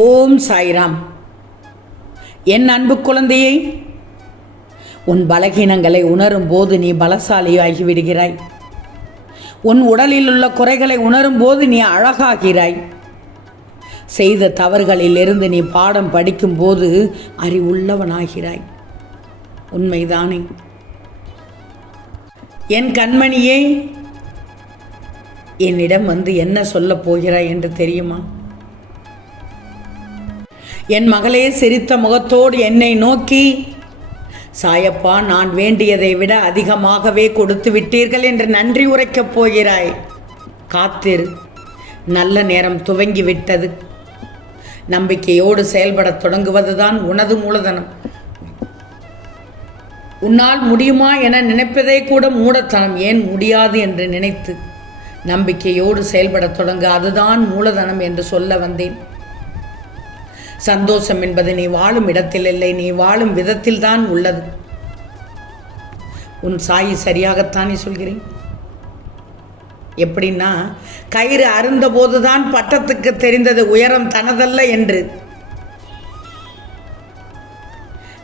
ஓம் சாய்ராம். என் அன்பு குழந்தையை உன் பலகீனங்களை உணரும் போது நீ பலசாலியாகி விடுகிறாய் உன் உடலில் உள்ள குறைகளை உணரும் போது நீ அழகாகிறாய். செய்த தவறுகளிலிருந்து நீ பாடம் படிக்கும்போது அறிவுள்ளவனாகிறாய். உண்மைதானே. என் கண்மணியே என்னிடம் வந்து என்ன சொல்லப் போகிறாய் என்று தெரியுமா? என் மகளே சிரித்த முகத்தோடு என்னை நோக்கி சாயப்பா நான் வேண்டியதை விட அதிகமாகவே கொடுத்து விட்டீர்கள் என்று நன்றி உரைக்கப் போகிறாய். காத்திரு. நல்ல நேரம் துவங்கி விட்டது. நம்பிக்கையோடு செயல்படத் தொடங்குவதுதான் உனது மூலதனம். உன்னால் முடியுமா என நினைப்பதே கூட மூடத்தனம். ஏன் முடியாது என்று நினைத்து நம்பிக்கையோடு செயல்படத் தொடங்க அதுதான் மூலதனம் என்று சொல்ல வந்தேன். சந்தோஷம் என்பது நீ வாழும் இடத்தில் இல்லை நீ வாழும் விதத்தில் தான் உள்ளது. உன் சாயி சரியாகத்தானே சொல்கிறேன்? எப்படின்னா கயிறு அருந்தபோதுதான் பட்டத்துக்கு தெரிந்தது உயரம் தனதல்ல என்று.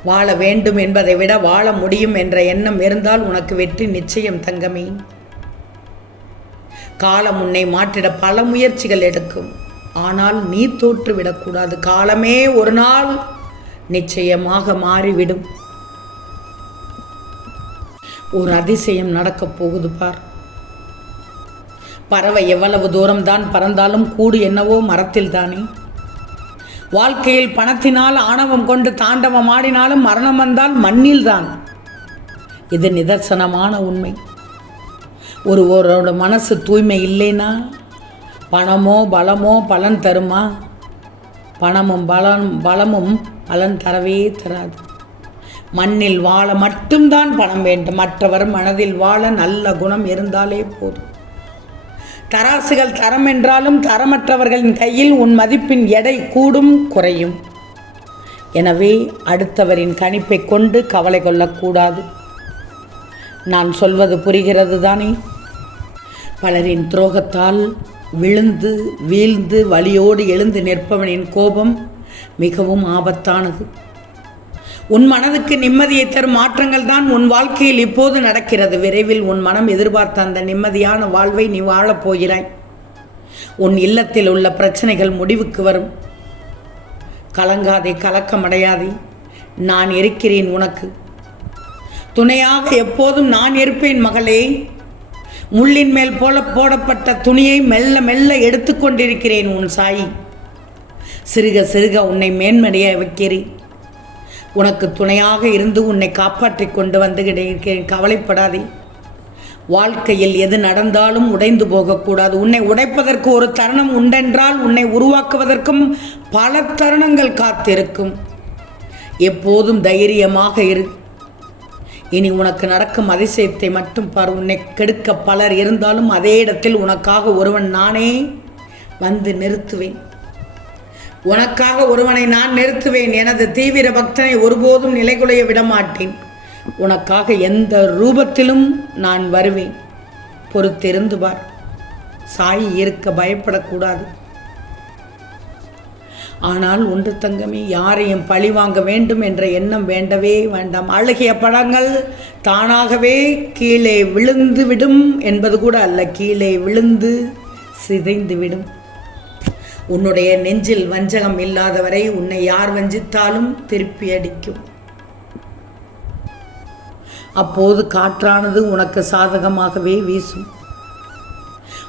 வாழ வேண்டும் என்பதை விட வாழ முடியும் என்ற எண்ணம் இருந்தால் உனக்கு வெற்றி நிச்சயம் தங்கமே. காலம் உன்னை மாற்றிட பல முயற்சிகள் எடுக்கும். ஆனால் நீ தோற்றுவிடக்கூடாது காலமே ஒரு நாள் நிச்சயமாக மாறிவிடும். ஒரு அதிசயம் நடக்கப் போகுது பார். பறவை எவ்வளவு தூரம்தான் பறந்தாலும் கூடு என்னவோ மரத்தில் தானே வாழ்க்கையில் பணத்தினால் ஆணவம் கொண்டு தாண்டவம் ஆடினாலும் மரணம் வந்தால் மண்ணில் தான் இது நிதர்சனமான உண்மை. ஒருவரோட மனசு தூய்மை இல்லைன்னா பணமோ பலமோ பலன் தருமா? பணமும் பலம் பலமும் பலன் தரவே தராது. மண்ணில் வாழ மட்டும்தான் பணம் வேண்டும். மற்றவர் மனதில் வாழ நல்ல குணம் இருந்தாலே போதும். தராசுகள் தரம் என்றாலும் தரமற்றவர்களின் கையில் உன் மதிப்பின் எடை கூடும் குறையும். எனவே அடுத்தவரின் கணிப்பை கொண்டு கவலை கொள்ளக்கூடாது. நான் சொல்வது புரிகிறது தானே பலரின் துரோகத்தால் விழுந்து வீழ்ந்து வலியோடு எழுந்து நிற்பவனின் கோபம் மிகவும் ஆபத்தானது. உன் மனதுக்கு நிம்மதியை தரும் மாற்றங்கள் தான் உன் வாழ்க்கையில் இப்போது நடக்கிறது. விரைவில் உன் மனம் எதிர்பார்த்த அந்த நிம்மதியான வாழ்வை நீ வாழப் போகிறாய். உன் இல்லத்தில் உள்ள பிரச்சனைகள் முடிவுக்கு வரும். கலங்காதே கலக்கமடையாதே. நான் இருக்கிறேன் உனக்கு. துணையாக எப்போதும் நான் இருப்பேன் மகளே. முள்ளின் மேல் போல போடப்பட்ட துணியை மெல்ல மெல்ல எடுத்துக்கொண்டிருக்கிறேன் உன் சாயி. சிறுக சிறுக உன்னை மேன்மடைய வைக்கிறேன். உனக்கு துணையாக இருந்து உன்னை காப்பாற்றி கொண்டு வந்து இருக்கிறேன் கவலைப்படாதே. வாழ்க்கையில் எது நடந்தாலும் உடைந்து போகக்கூடாது. உன்னை உடைப்பதற்கு ஒரு தருணம் உண்டென்றால் உன்னை உருவாக்குவதற்கும் பல தருணங்கள் காத்திருக்கும். எப்போதும் தைரியமாக இரு. இனி உனக்கு நடக்கும் அதிசயத்தை மட்டும் பார். உன்னை கெடுக்க பலர் இருந்தாலும் அதே இடத்தில் உனக்காக ஒருவன் நானே வந்து நிறுத்துவேன். உனக்காக ஒருவனை நான் நிறுத்துவேன். எனது தீவிர பக்தனை ஒருபோதும் நிலைகுலைய விடமாட்டேன். உனக்காக எந்த ரூபத்திலும் நான் வருவேன். பொறுத்திருந்து பார். சாயி இருக்க பயப்படக்கூடாது. ஆனால் ஒன்று தங்கமே யாரையும் பழி வாங்க வேண்டும் என்ற எண்ணம் வேண்டவே வேண்டாம். அழகிய படங்கள் தானாகவே கீழே விழுந்து விடும் என்பது கூட அல்ல. கீழே விழுந்து சிதைந்து விடும் உன்னுடைய நெஞ்சில் வஞ்சகம் இல்லாதவரை உன்னை யார் வஞ்சித்தாலும் திருப்பி அடிக்கும். அப்போது காற்றானது உனக்கு சாதகமாகவே வீசும்.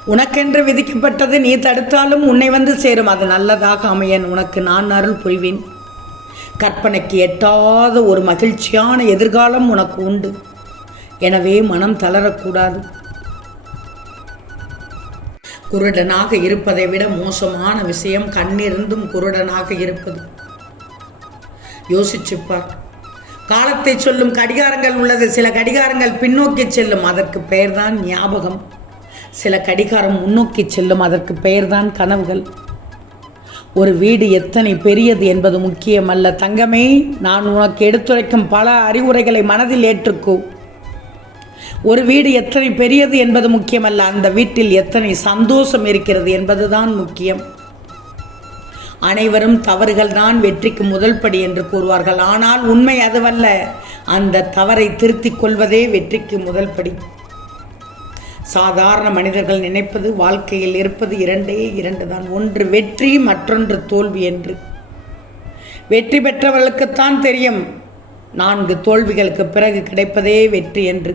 உனக்கென்று விதிக்கப்பட்டது நீ தடுத்தாலும் உன்னை வந்து சேரும். அது நல்லதாக அமையன். உனக்கு நான் அருள் புரிவேன். கற்பனைக்கு எட்டாத ஒரு மகிழ்ச்சியான எதிர்காலம் உனக்கு உண்டு. எனவே மனம் தளரக்கூடாது. குருடனாக இருப்பதை விட மோசமான விஷயம் கண்ணிருந்தும் குருடனாக இருப்பது. யோசிச்சுப்பார். காலத்தை சொல்லும் கடிகாரங்கள் உள்ளது. சில கடிகாரங்கள் பின்னோக்கி செல்லும். அதற்கு பெயர்தான் ஞாபகம். சில கடிகாரம் முன்னோக்கி செல்லும் அதற்கு பெயர்தான் கனவுகள். ஒரு வீடு எத்தனை பெரியது என்பது முக்கியமல்ல. தங்கமே நான் உனக்கு எடுத்துரைக்கும் பல அறிவுரைகளை மனதில் ஏற்றுக்கோ. ஒரு வீடு எத்தனை பெரியது என்பது முக்கியமல்ல. அந்த வீட்டில் எத்தனை சந்தோஷம் இருக்கிறது என்பதுதான் முக்கியம். அனைவரும் தவறுகள் தான் வெற்றிக்கு முதல் படி என்று கூறுவார்கள். ஆனால் உண்மை அதுவல்ல. அந்த தவறை திருத்திக் கொள்வதே வெற்றிக்கு முதல் படி. சாதாரண மனிதர்கள் நினைப்பது வாழ்க்கையில் இருப்பது இரண்டே இரண்டு தான் ஒன்று வெற்றி மற்றொன்று தோல்வி என்று. வெற்றி பெற்றவர்களுக்குத்தான் தெரியும். நான்கு தோல்விகளுக்கு பிறகு கிடைப்பதே வெற்றி என்று.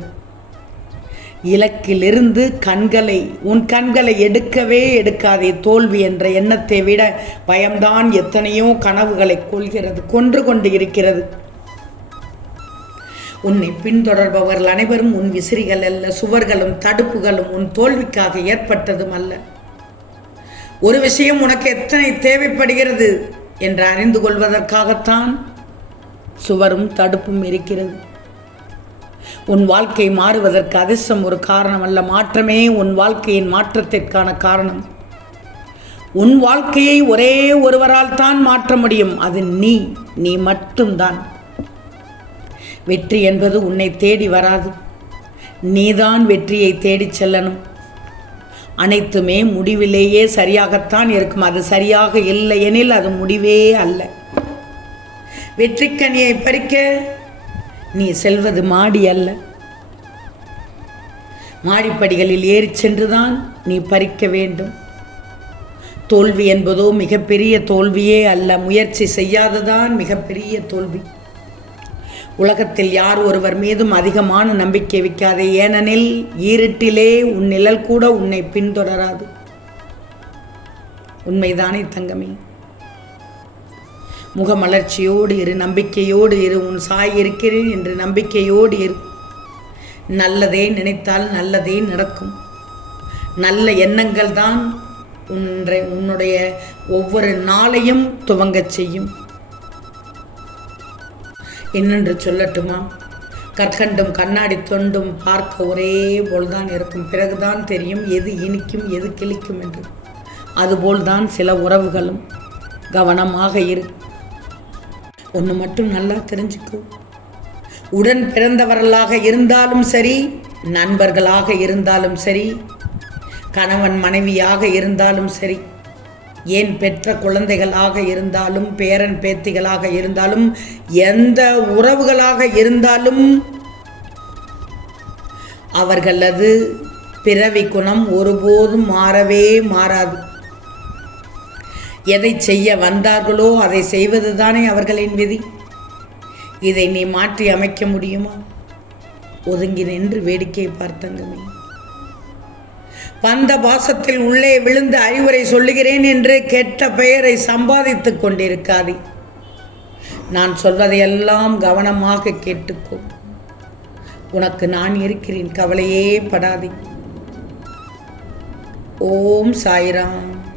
இலக்கிலிருந்து கண்களை உன் கண்களை எடுக்கவே எடுக்காதே தோல்வி என்ற எண்ணத்தை விட பயம்தான் எத்தனையோ கனவுகளை கொள்கிறது கொன்று கொண்டு இருக்கிறது. உன்னை பின்தொடர்பவர்கள் அனைவரும் உன் விசிறிகள் அல்ல சுவர்களும் தடுப்புகளும் உன் தோல்விக்காக ஏற்பட்டதும் அல்ல. ஒரு விஷயம் உனக்கு எத்தனை தேவைப்படுகிறது என்று அறிந்து கொள்வதற்காகத்தான் சுவரும் தடுப்பும் இருக்கிறது. உன் வாழ்க்கை மாறுவதற்கு அதிர்ஷ்டம் ஒரு காரணம் அல்ல மாற்றமே உன் வாழ்க்கையின் மாற்றத்திற்கான காரணம். உன் வாழ்க்கையை ஒரே ஒருவரால் தான் மாற்ற முடியும் அது நீ நீ மட்டும்தான். வெற்றி என்பது உன்னை தேடி வராது. நீதான் வெற்றியை தேடிச் செல்லணும். அனைத்துமே முடிவிலேயே சரியாகத்தான் இருக்கும். அது சரியாக இல்லை எனில் அது முடிவே அல்ல. வெற்றிக்கனியை பறிக்க நீ செல்வது மாடி அல்ல. மாடிப்படிகளில் ஏறிச் சென்றுதான் நீ பறிக்க வேண்டும். தோல்வி என்பதோ மிகப்பெரிய தோல்வியே அல்ல. முயற்சி செய்யாததான் மிகப்பெரிய தோல்வி. உலகத்தில் யார் ஒருவர் மீதும் அதிகமான நம்பிக்கை வைக்காதே. ஏனெனில் ஈரட்டிலே உன் நிழல் கூட உன்னை பின்தொடராது. உண்மைதானே தங்கமே. முகமலர்ச்சியோடு இரு நம்பிக்கையோடு இரு உன் சாய் இருக்கிறேன் என்று நம்பிக்கையோடு இரு. நல்லதே நினைத்தால் நல்லதே நடக்கும். நல்ல எண்ணங்கள் தான் உன்றை உன்னுடைய ஒவ்வொரு நாளையும் துவங்கச் செய்யும். என்னென்று சொல்லட்டுமா? கற்கண்டும் கண்ணாடி தொண்டும் பார்க்க ஒரே போல்தான் இருக்கும். பிறகுதான் தெரியும் எது இனிக்கும் எது கிளிக்கும் என்று. அதுபோல்தான் சில உறவுகளும் கவனமாக இரு. ஒன்று மட்டும் நல்லா தெரிஞ்சுக்கோ. உடன் பிறந்தவர்களாக இருந்தாலும் சரி நண்பர்களாக இருந்தாலும் சரி கணவன் மனைவியாக இருந்தாலும் சரி ஏன் பெற்ற குழந்தைகளாக இருந்தாலும் பேரன் பேத்திகளாக இருந்தாலும் எந்த உறவுகளாக இருந்தாலும் அவர்களது பிறவி குணம் ஒருபோதும் மாறவே மாறாது. எதை செய்ய வந்தார்களோ அதை செய்வதுதானே அவர்களின் விதி. இதை நீ மாற்றி அமைக்க முடியுமா? ஒதுங்கி நின்று வேடிக்கை பார்த்தங்கமே வந்த பாசத்தில் உள்ளே விழுந்து அறிவுரை சொல்லுகிறேன் என்று கெட்ட பெயரை சம்பாதித்துக் கொண்டிருக்காதே. நான் சொல்வதையெல்லாம் கவனமாக கேட்டுக்கோ. உனக்கு நான் இருக்கிறேன் கவலையே படாதே. ஓம் சாய்ராம்.